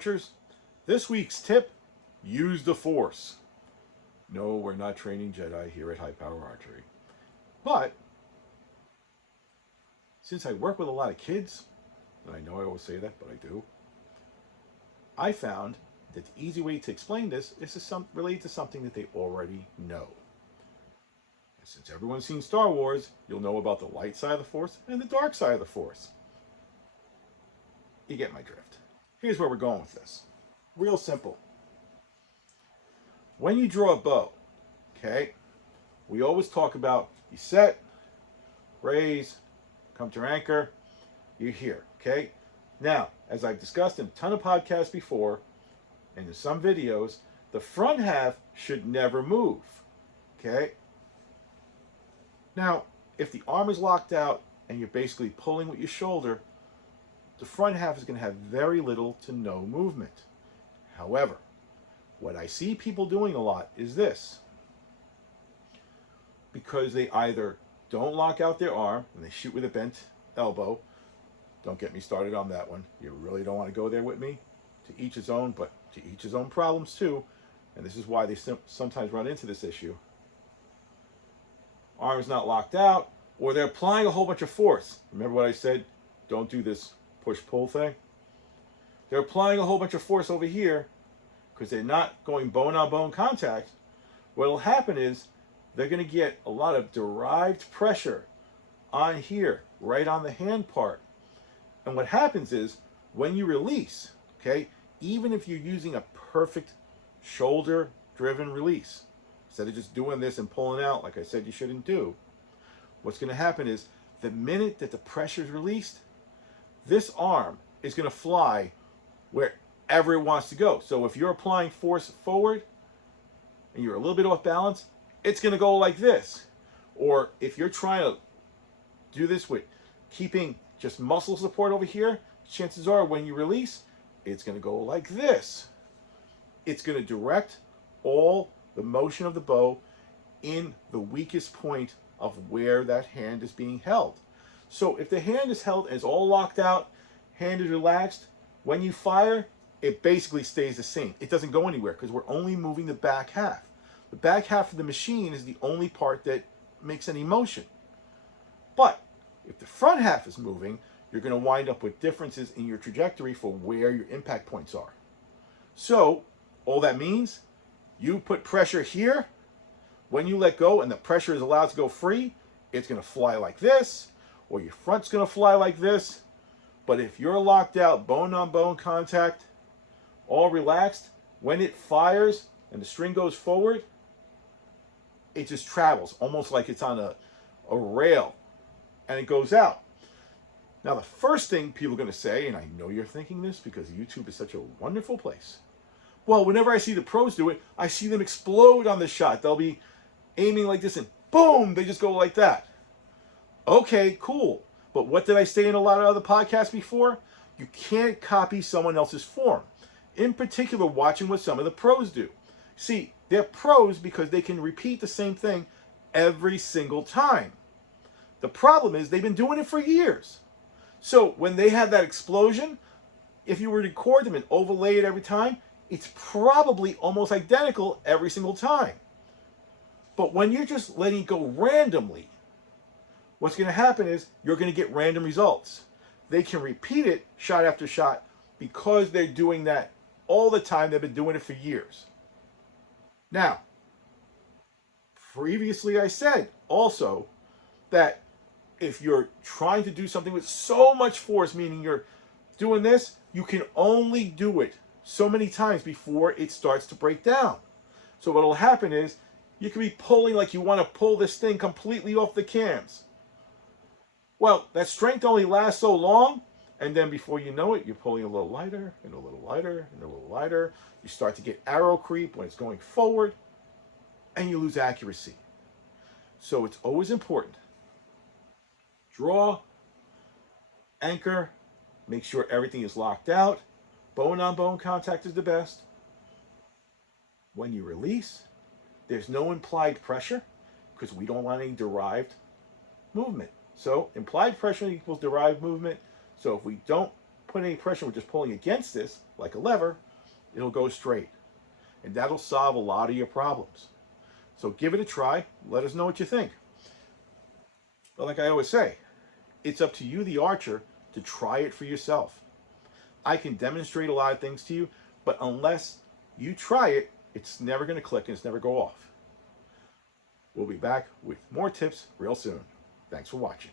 Archers, this week's tip, use the Force. No, we're not training Jedi here at High Power Archery. But, since I work with a lot of kids, and I know I always say that, but I do, I found that the easy way to explain this is to relate to something that they already know. And since everyone's seen Star Wars, you'll know about the light side of the Force and the dark side of the Force. You get my drift. Here's where we're going with this. Real simple. When you draw a bow, okay, we always talk about you set, raise, come to anchor, you're here, okay? Now, as I've discussed in a ton of podcasts before, and in some videos, the front half should never move, okay? Now, if the arm is locked out and you're basically pulling with your shoulder, the front half is going to have very little to no movement. However, what I see people doing a lot is this. Because they either don't lock out their arm and they shoot with a bent elbow. Don't get me started on that one. You really don't want to go there with me. To each his own, but to each his own problems too. And this is why they sometimes run into this issue. Arm's not locked out, or they're applying a whole bunch of force. Remember what I said? Don't do this push-pull thing. They're applying a whole bunch of force over here because they're not going bone-on-bone contact. What will happen is they're going to get a lot of derived pressure on here, right on the hand part. And what happens is when you release, okay, even if you're using a perfect shoulder-driven release, instead of just doing this and pulling out like I said you shouldn't do, what's going to happen is the minute that the pressure is released, this arm is going to fly wherever it wants to go. So if you're applying force forward and you're a little bit off balance, it's going to go like this. Or if you're trying to do this with keeping just muscle support over here, chances are when you release, it's going to go like this. It's going to direct all the motion of the bow in the weakest point of where that hand is being held. So if the hand is held and it's all locked out, hand is relaxed, when you fire, it basically stays the same. It doesn't go anywhere because we're only moving the back half. The back half of the machine is the only part that makes any motion. But if the front half is moving, you're going to wind up with differences in your trajectory for where your impact points are. So all that means, you put pressure here. When you let go and the pressure is allowed to go free, it's going to fly like this, or your front's going to fly like this. But if you're locked out, bone-on-bone contact, all relaxed, when it fires and the string goes forward, it just travels almost like it's on a rail and it goes out. Now the first thing people are going to say, and I know you're thinking this because YouTube is such a wonderful place. Well, whenever I see the pros do it, I see them explode on the shot. They'll be aiming like this and boom, they just go like that. Okay, cool. But what did I say in a lot of other podcasts before? You can't copy someone else's form. In particular, watching what some of the pros do. See, they're pros because they can repeat the same thing every single time. The problem is they've been doing it for years. So when they have that explosion, if you were to record them and overlay it every time, it's probably almost identical every single time. But when you're just letting it go randomly, what's going to happen is you're going to get random results. They can repeat it shot after shot because they're doing that all the time. They've been doing it for years. Now, previously I said also that if you're trying to do something with so much force, meaning you're doing this, you can only do it so many times before it starts to break down. So what will happen is you can be pulling like you want to pull this thing completely off the cams. Well, that strength only lasts so long, and then before you know it, you're pulling a little lighter and a little lighter and a little lighter. You start to get arrow creep when it's going forward, and you lose accuracy. So it's always important. Draw, anchor, make sure everything is locked out. Bone-on-bone contact is the best. When you release, there's no implied pressure because we don't want any derived movement. So implied pressure equals derived movement. So if we don't put any pressure with just pulling against this, like a lever, it'll go straight. And that'll solve a lot of your problems. So give it a try. Let us know what you think. But like I always say, it's up to you, the archer, to try it for yourself. I can demonstrate a lot of things to you, but unless you try it, it's never going to click and it's never go off. We'll be back with more tips real soon. Thanks for watching.